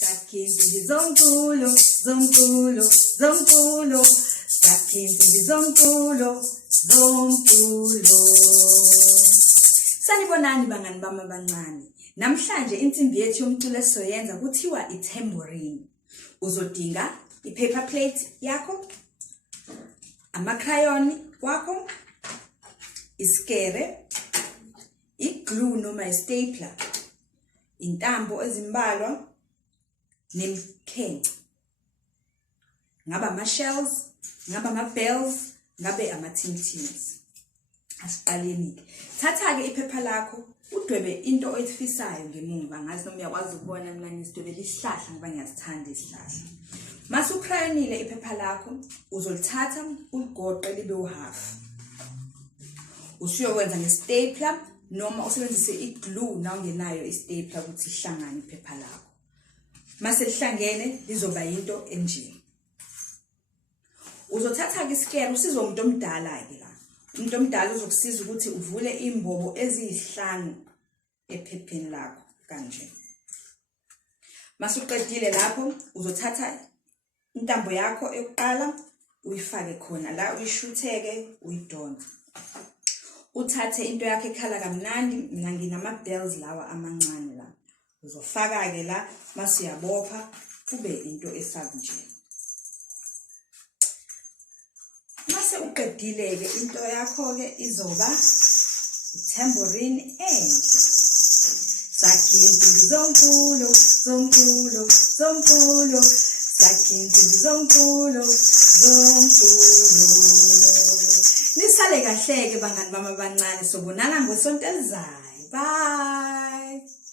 Sakhinti zomculo, zomculo, zomculo. Sakhinti zomculo, zomculo. Sanibonani bangani bami abancane. Namhlanje insimbi yethu yomculo esizoyenza kuthiwa i-tambourine. Uzodinga i-paper plate yakho, ama-crayon wakho, isikere, i-glue noma i-stapler, intambo ezimbalwa, nemkhenca. Ngaba ama-shells, ngaba ama-bells, ngabe ama-tin-tins. Asiqaleni-ke. Thatha-ke iphepha lakho, udwebe into oyifisayo ngemuva. Ngazi noma uyakwazi ukubona mina ngisidwebela isihlahla ngoba ngiyasithanda isihlahla. Mase ukrayonile iphepha lakho, uzolithatha uligoqe libe u-half. Usuyokwenza nge-stapler noma usebenzise i-glue na ungenayo i-stapler ukuthi ihlangane iphepha lakho. Mase lihlangene lizoba into enje. Uzothatha-ke isikere usizwe umuntu omdala-ke la. Umuntu omdala uzokusiza ukuthi uvule imbobo eziyisihlanu ephepheni lakho kanje. Mase uqedile lapho uzothatha intambo yakho eyokuqala uyifake khona la, uyishutheke uyidonse. Uthathe into yakho ekhala kamnandi, mina nginama-bells lawa amancane la. Uzofaka-ke la mase uyabopha kube into esakunje. Mase uqedile-ke into yakho-ke izoba i-tambourine enhle. Sakhinti zomculo, zomculo, zomculo. Sakhinti zomculo, zomculo. Nisale kahle-ke bangani bami abancane, sobonana ngosonto elizayo. Bye.